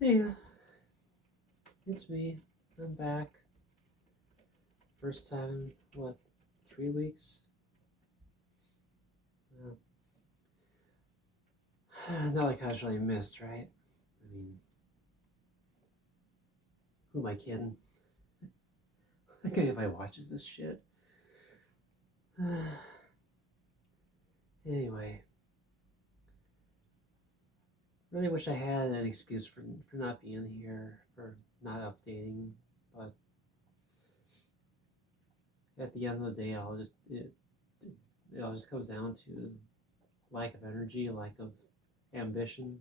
Hey, it's me. I'm back. First time in, what, 3 weeks? Not like I was really missed, right? I mean, who am I kidding? Like anybody watches this shit. Anyway, really wish I had an excuse for not being here, for not updating, but at the end of the day, it all just comes down to lack of energy, lack of ambition.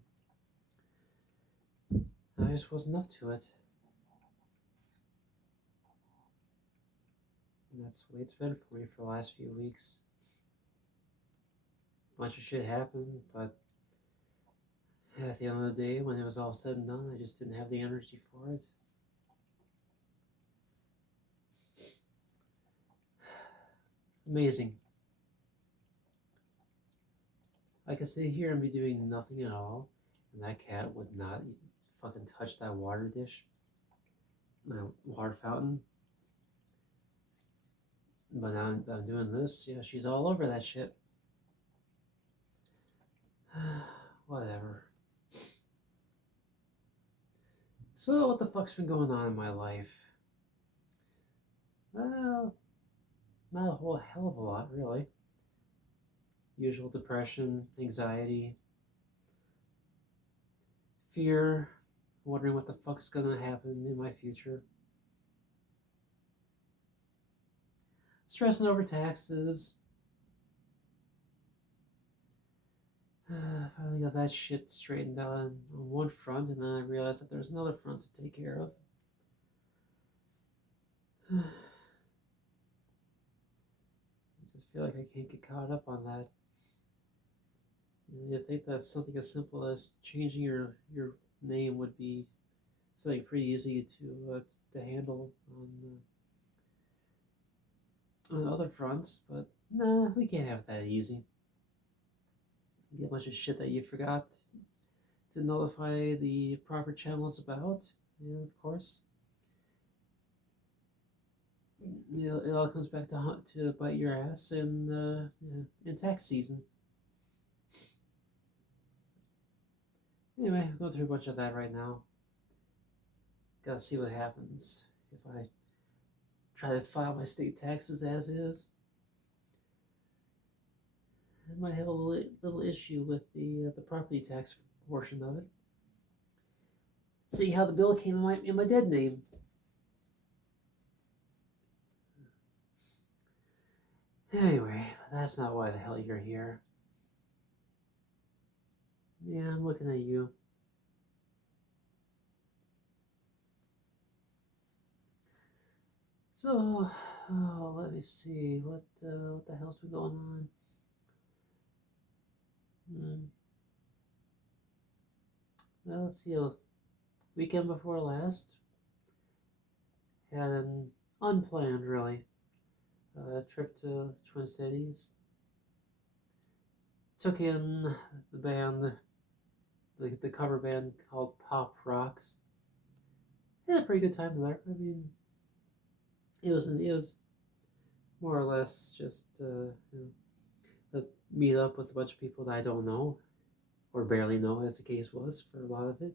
I just wasn't up to it. And that's the way it's been for me for the last few weeks. A bunch of shit happened, but at the end of the day, when it was all said and done, I just didn't have the energy for it. Amazing. I could sit here and be doing nothing at all, and that cat would not fucking touch that water dish, water fountain. But now I'm doing this, yeah, she's all over that shit. Whatever. So, what the fuck's been going on in my life? Well, not a whole hell of a lot, really. Usual depression, anxiety, fear, wondering what the fuck's gonna happen in my future. Stressing over taxes. Finally got that shit straightened out on one front, and then I realized that there's another front to take care of. I just feel like I can't get caught up on that. You think that something as simple as changing your name would be something pretty easy to handle on other fronts, but nah, we can't have that easy. You get a bunch of shit that you forgot to notify the proper channels about, and of course, it all comes back to bite your ass in tax season. Anyway, I'm going through a bunch of that right now. Gotta see what happens if I try to file my state taxes as is. I might have a little issue with the property tax portion of it. Seeing how the bill came in my dead name. Anyway, that's not why the hell you're here. Yeah, I'm looking at you. So, let me see. What the hell's been going on? Hmm. Well, let's see. Weekend before last, had an unplanned, really, trip to Twin Cities. Took in the band, the cover band called Pop Rocks. Had a pretty good time there. I mean, it was more or less just a meet up with a bunch of people that I don't know or barely know, as the case was for a lot of it.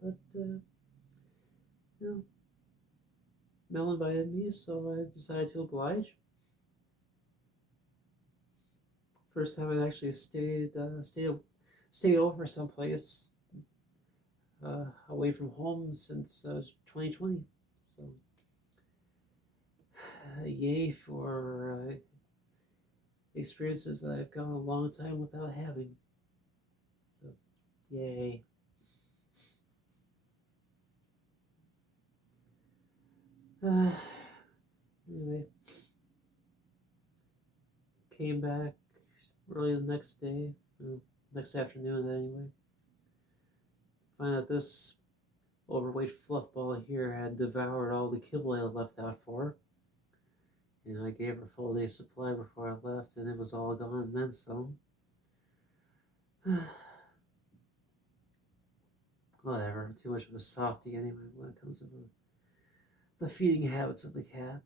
But you know, Mel invited me, so I decided to oblige. First time I actually stayed over someplace away from home since 2020. So yay for experiences that I've gone a long time without having. So yay. Uh, anyway, came back early the next day, next afternoon anyway. Find out this overweight fluffball here had devoured all the kibble I had left out for her. I gave her a full day's supply before I left, and it was all gone and then some. whatever. I'm too much of a softie anyway when it comes to the feeding habits of the cat.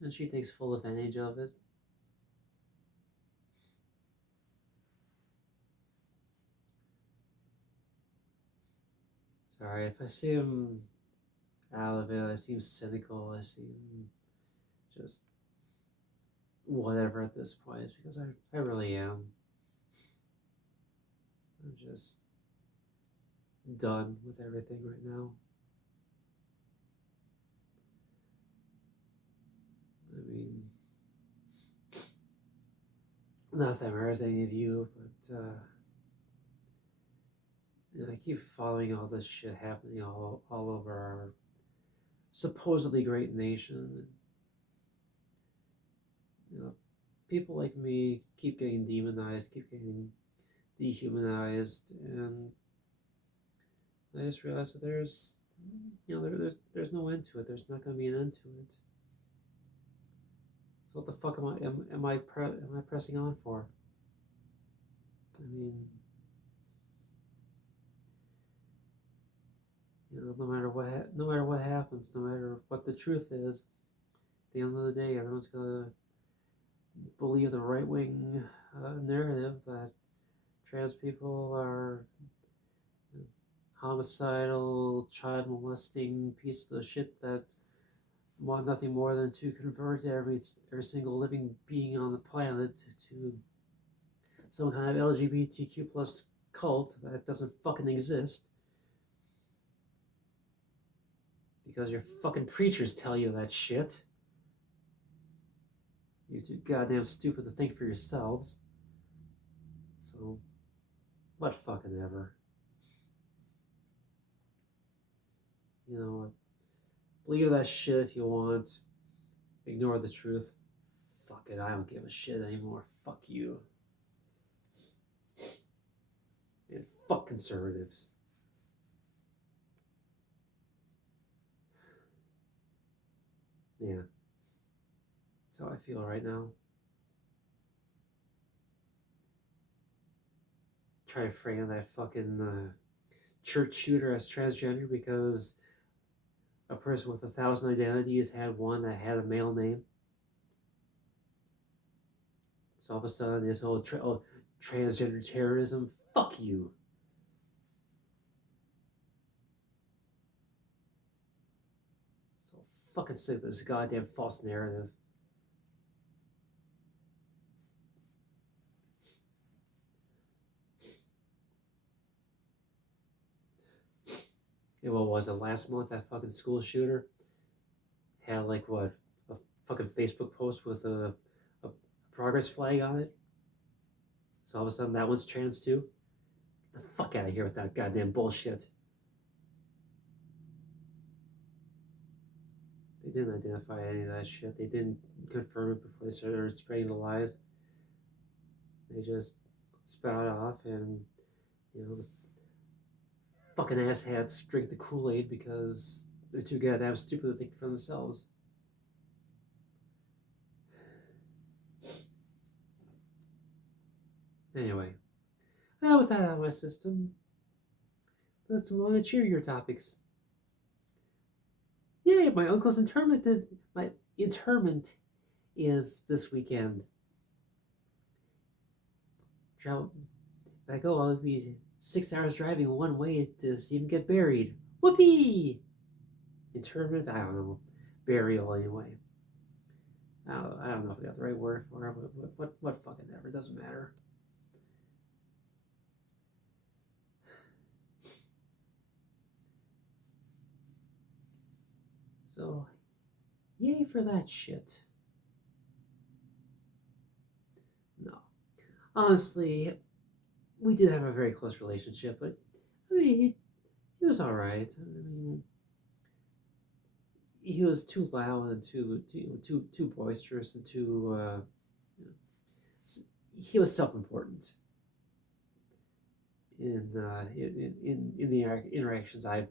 And she takes full advantage of it. Sorry if I seem out of it, I seem cynical, I seem just whatever at this point. It's because I really am. I'm just done with everything right now. I mean, not that matters any of you, but you know, I keep following all this shit happening all over our supposedly great nation. You know, people like me keep getting demonized, keep getting dehumanized, and I just realized that there's, you know, there's no end to it. There's not going to be an end to it. So what the fuck am I pressing on for? I mean, you know, no matter what happens, no matter what the truth is, at the end of the day, everyone's gonna believe the right wing narrative that trans people are homicidal, child molesting pieces of shit that want nothing more than to convert every single living being on the planet to some kind of LGBTQ plus cult that doesn't fucking exist. Because your fucking preachers tell you that shit. You're too goddamn stupid to think for yourselves. So, what fucking ever. You know, believe that shit if you want. Ignore the truth. Fuck it, I don't give a shit anymore. Fuck you. And fuck conservatives. Yeah. That's how I feel right now. Try to frame that fucking church shooter as transgender because a person with 1,000 identities had one that had a male name. So all of a sudden, this whole transgender terrorism. Fuck you. So fucking sick of this goddamn false narrative. And what was it last month? That fucking school shooter had like what, a fucking Facebook post with a progress flag on it. So all of a sudden that one's trans too. Get the fuck out of here with that goddamn bullshit. They didn't identify any of that shit. They didn't confirm it before they started spreading the lies. They just spout off, and you know the fucking asshats drink the Kool-Aid because they're too goddamn stupid to think for themselves. Anyway, well, with that out of my system, let's move on to cheerier topics. Yeah, my uncle's interment. My interment is this weekend. Travel back. Oh, I'll be 6 hours driving one way to see him get buried. Whoopee! Interment? I don't know. Burial anyway. I don't know if I got the right word for it, but what fucking ever. It doesn't matter. So, yay for that shit. No. Honestly, we did have a very close relationship, but I mean, he was alright. I mean, he was too loud and too boisterous and too. He was self-important in the interactions I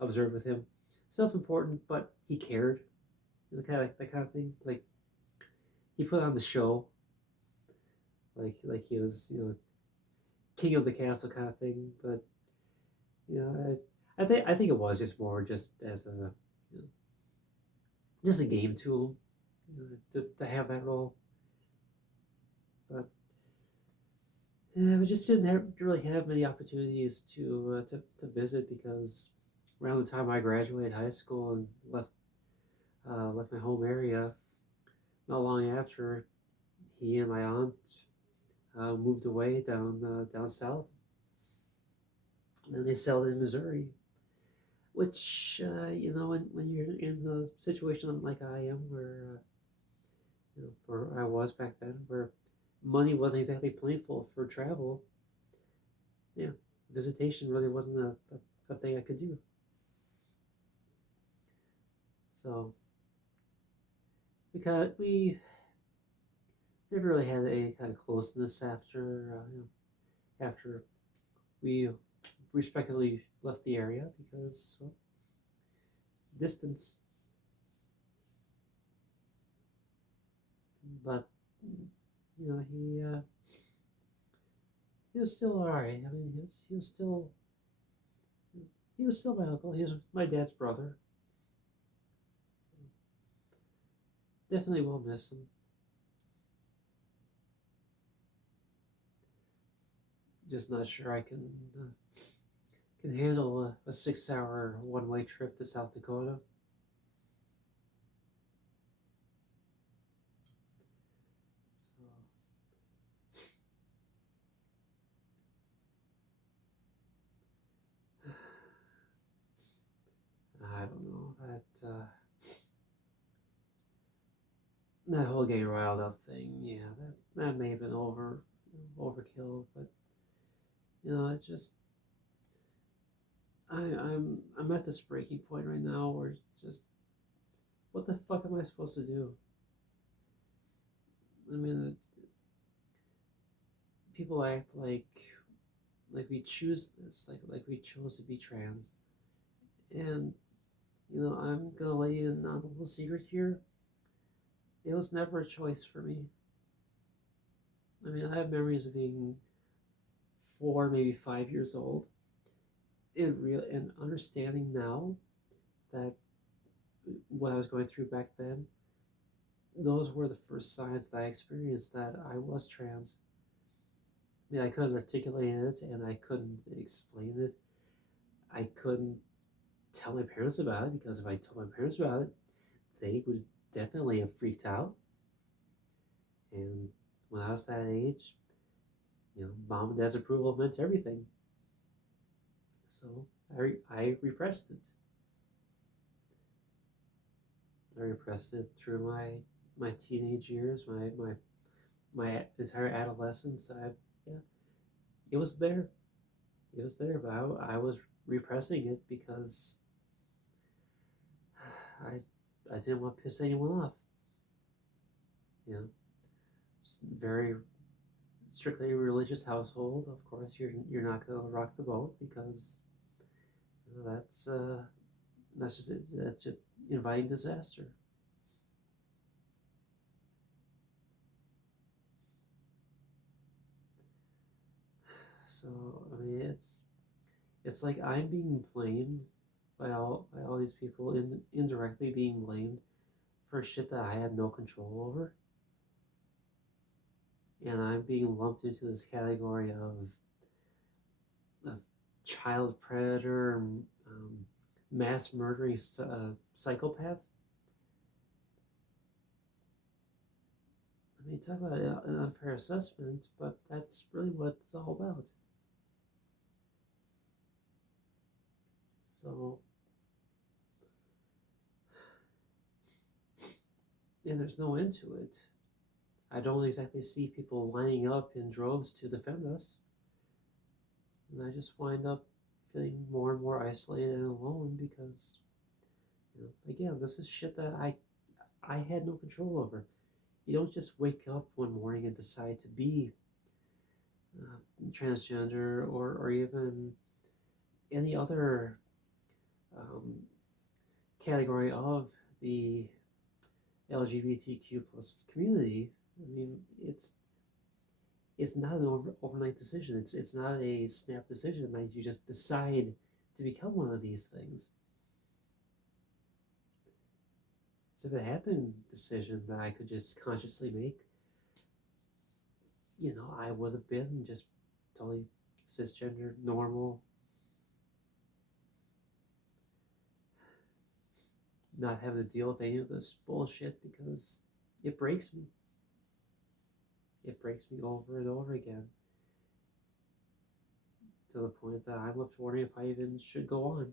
observed with him. Self-important, but he cared. The kind of that kind of thing. Like he put on the show. Like he was king of the castle kind of thing. But You know, I think it was just more just as a you know, just a game tool, to have that role. But we just didn't really have many opportunities to visit because around the time I graduated high school and left my home area, not long after, he and my aunt moved away down south, and then they settled in Missouri. Which when you're in the situation like I am, where where I was back then, where money wasn't exactly plentiful for travel, yeah, visitation really wasn't a thing I could do. So we never really had any kind of closeness after we respectively left the area because well, distance. But he was still all right. I mean, he was still my uncle. He was my dad's brother. Definitely will miss him. Just not sure I can handle a 6 hour one-way trip to South Dakota. So I don't know that whole getting riled up thing. Yeah, that may have been overkill, but it's just I'm at this breaking point right now where just what the fuck am I supposed to do? I mean, people act like we choose this, like we chose to be trans, and I'm gonna let you in on a little secret here. It was never a choice for me. I mean, I have memories of being 4, maybe 5 years old, and understanding now that what I was going through back then, those were the first signs that I experienced that I was trans. I mean, I couldn't articulate it and I couldn't explain it. I couldn't tell my parents about it because if I told my parents about it, they would definitely have freaked out. And when I was that age, mom and dad's approval meant everything. So I repressed it. I repressed it through my teenage years, my entire adolescence. Yeah, it was there. It was there, but I was repressing it because I didn't want to piss anyone off. You know, it's very strictly religious household. Of course, you're not going to rock the boat because that's just it. That's just inviting disaster. So I mean, it's like I'm being blamed by all these people, indirectly being blamed for shit that I had no control over, and I'm being lumped into this category of child predator, mass murdering psychopaths. I mean, talk about an unfair assessment, but that's really what it's all about. So, and there's no end to it. I don't exactly see people lining up in droves to defend us, and I just wind up feeling more and more isolated and alone because, again, this is shit that I had no control over. You don't just wake up one morning and decide to be transgender or even any other um, category of the LGBTQ plus community. I mean, it's not an overnight decision. It's not a snap decision. Like you just decide to become one of these things. So if it had been a decision that I could just consciously make, I would have been just totally cisgender, normal, not having to deal with any of this bullshit because it breaks me. It breaks me over and over again to the point that I'm left wondering if I even should go on.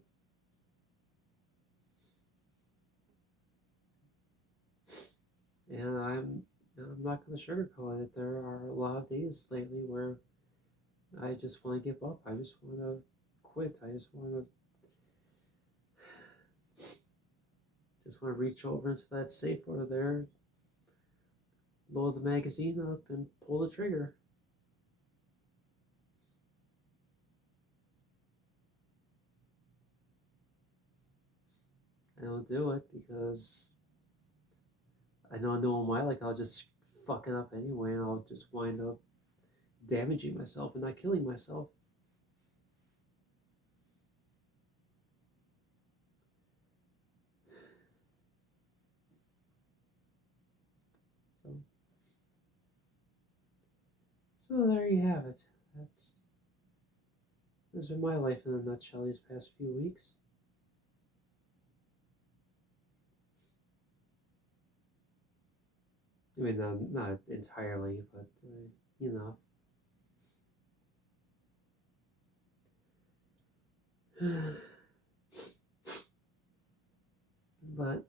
And I'm not going to sugarcoat it. There are a lot of days lately where I just want to give up. I just want to quit. I just want to reach over into that safe over there, load the magazine up, and pull the trigger. I don't do it because I know I'll just fuck it up anyway, and I'll just wind up damaging myself and not killing myself. So, so there you have it. That's been my life in a nutshell these past few weeks. I mean, not entirely, but you know. But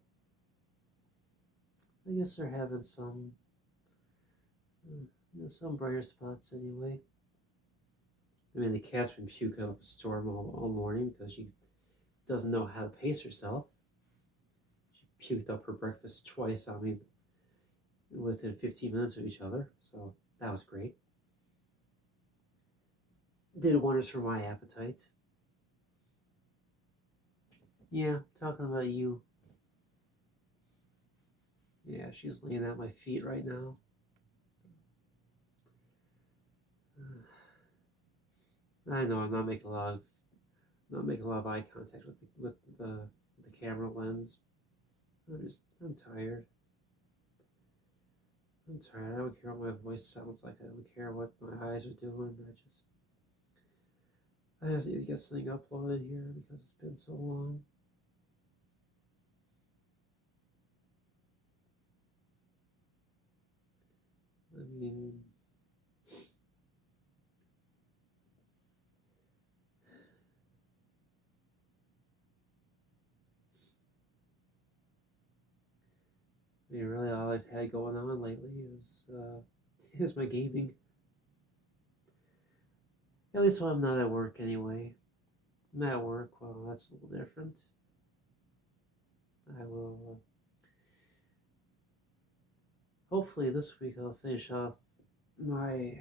I guess they're having some brighter spots anyway. I mean, the cat's been puking up a storm all morning because she doesn't know how to pace herself. She puked up her breakfast twice on me within 15 minutes of each other, so that was great. Did wonders for my appetite. Yeah, talking about you. Yeah, she's laying at my feet right now. I know I'm not making a lot of eye contact with the camera lens. I'm tired. I'm tired. I don't care what my voice sounds like. I don't care what my eyes are doing. I just need to get something uploaded here because it's been so long. I mean, really, all I've had going on lately is my gaming. At least when I'm not at work, anyway. I'm at work. Well, that's a little different. I will. Hopefully, this week I'll finish off my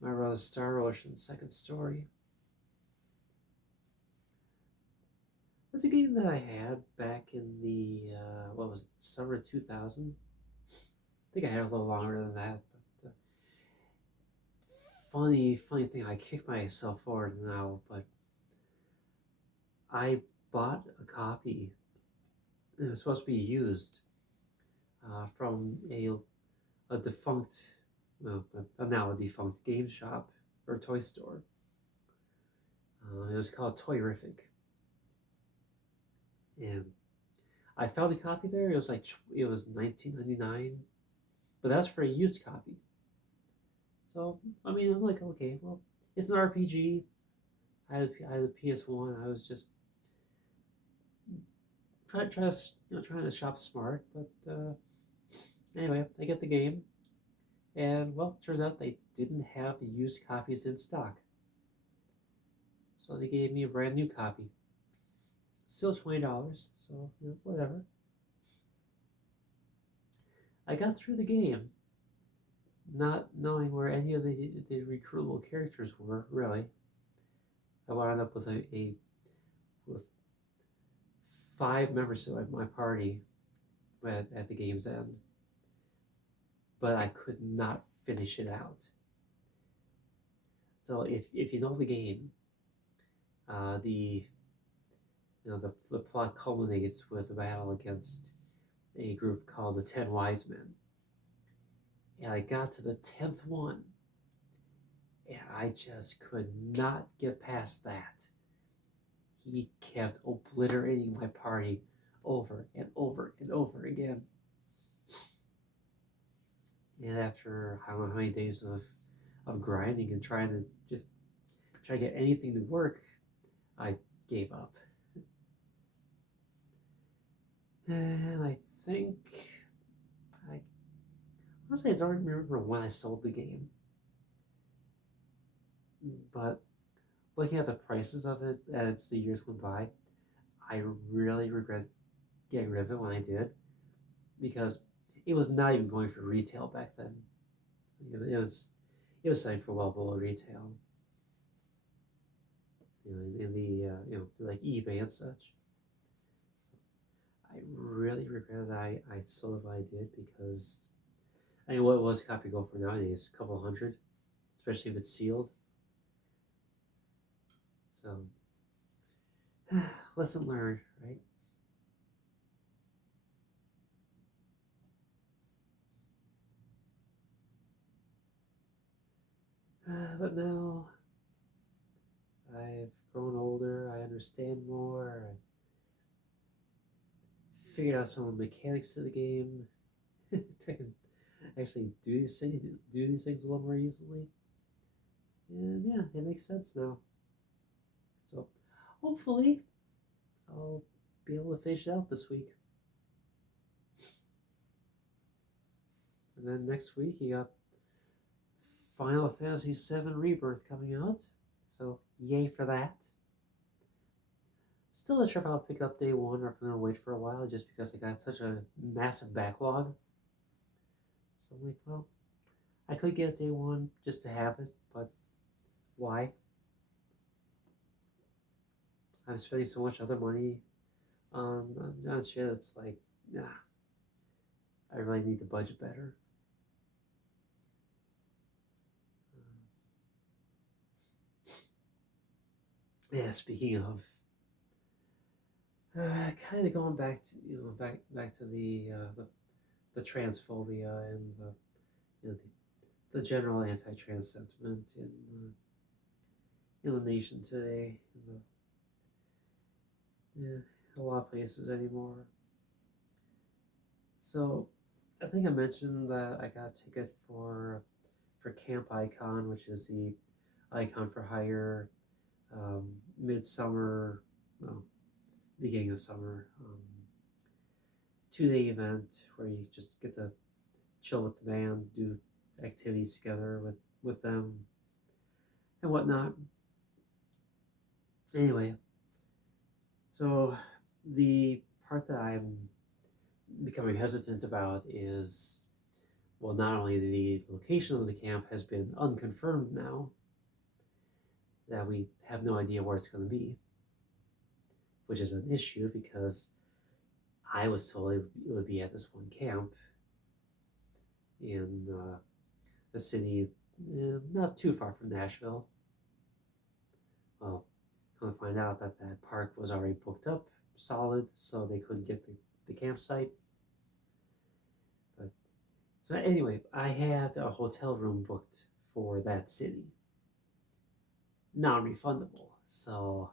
run of Star Ocean second story. It's a game that I had back in the what was it, summer 2000. I think I had it a little longer than that, but funny thing. I kick myself for it now, but I bought a copy. It was supposed to be used from a defunct, well, now a defunct game shop or toy store. It was called Toyrific, and I found a copy there. It was $19.99, but that's for a used copy. So I mean, I'm like, okay, well, it's an RPG. I had a PS1. I was just trying to shop smart, but anyway, I get the game, and well, it turns out they didn't have the used copies in stock, so they gave me a brand new copy. Still $20, so whatever. I got through the game, not knowing where any of the recruitable characters were. Really, I wound up with with 5 members of my party at the game's end, but I could not finish it out. So if you know the game, the The plot culminates with a battle against a group called the 10 Wise Men. And I got to the 10th one, and I just could not get past that. He kept obliterating my party over and over and over again. And after I don't know how many days of grinding and trying to just try to get anything to work, I gave up. And I think I honestly I don't remember when I sold the game, but looking at the prices of it as the years went by, I really regret getting rid of it when I did, because it was not even going for retail back then. It was selling for well below retail, in the like eBay and such. I really regret that I sold what I did, because I mean, what was a copy go for nowadays? A couple hundred, especially if it's sealed. So, lesson learned, right? But now I've grown older, I understand more, I figured out some of the mechanics to the game. I can actually do these things a little more easily. And yeah, it makes sense now. So hopefully I'll be able to finish it out this week. And then next week you got Final Fantasy VII Rebirth coming out. So yay for that. Still not sure if I'll pick up day one or if I'm gonna wait for a while, just because I got such a massive backlog. So I'm like, well, I could get day one just to have it, but why? I'm spending so much other money on shit. It's like, nah, I really need to budget better. Yeah, speaking of, kind of going back to back to the transphobia and the general anti-trans sentiment in the nation today, yeah, a lot of places anymore. So I think I mentioned that I got a ticket for Camp Icon, which is the icon for hire midsummer, well, beginning of summer, 2-day event where you just get to chill with the band, do activities together with them and whatnot. Anyway, so the part that I'm becoming hesitant about is, well, not only the location of the camp has been unconfirmed now, that we have no idea where it's going to be, which is an issue because I was told it would be at this one camp in a city not too far from Nashville. Well, come to find out that that park was already booked up solid, so they couldn't get the campsite. But so anyway, I had a hotel room booked for that city, non-refundable, so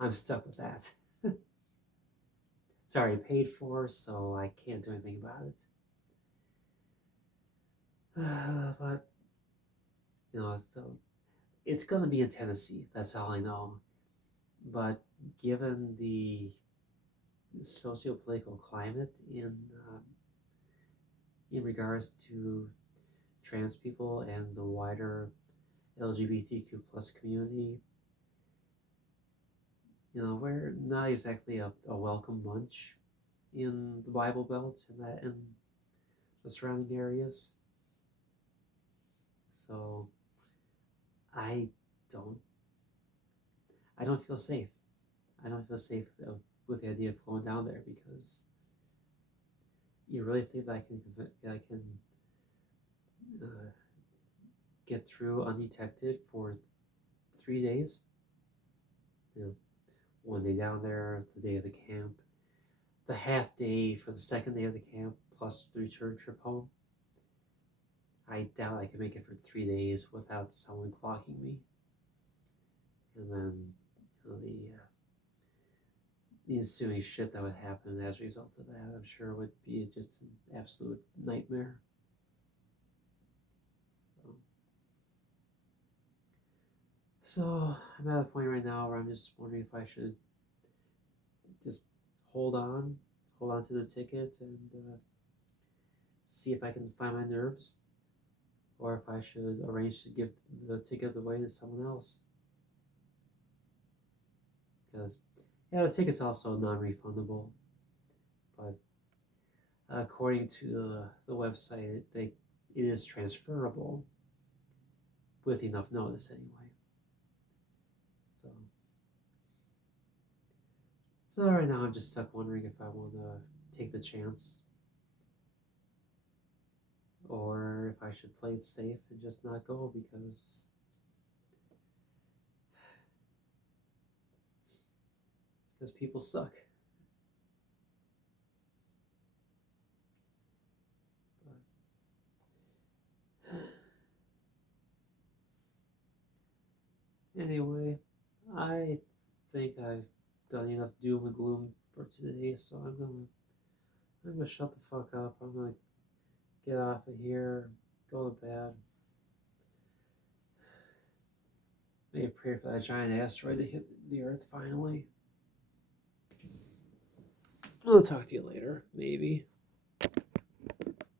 I'm stuck with that. It's already paid for, so I can't do anything about it. But so it's going to be in Tennessee. That's all I know. But given the socio-political climate in regards to trans people and the wider LGBTQ plus community, we're not exactly a welcome bunch in the Bible Belt and the surrounding areas. So I don't I don't feel safe. I don't feel safe with the idea of going down there, because you really think that I can uh, get through undetected for 3 days? You know, one day down there, the day of the camp, the half day for the second day of the camp, plus the return trip home. I doubt I could make it for 3 days without someone clocking me. And then the ensuing shit that would happen as a result of that, I'm sure would be just an absolute nightmare. So I'm at a point right now where I'm just wondering if I should just hold on to the ticket and see if I can find my nerves, or if I should arrange to give the ticket away to someone else. Because the ticket's also non-refundable, but according to the website, it is transferable with enough notice anyway. So right now I'm just stuck wondering if I want to take the chance, or if I should play it safe and just not go because people suck. Anyway, I think I've done enough doom and gloom for today, so I'm gonna shut the fuck up. I'm gonna get off of here, go to bed. Maybe pray for that giant asteroid to hit the Earth finally. I'll talk to you later, maybe.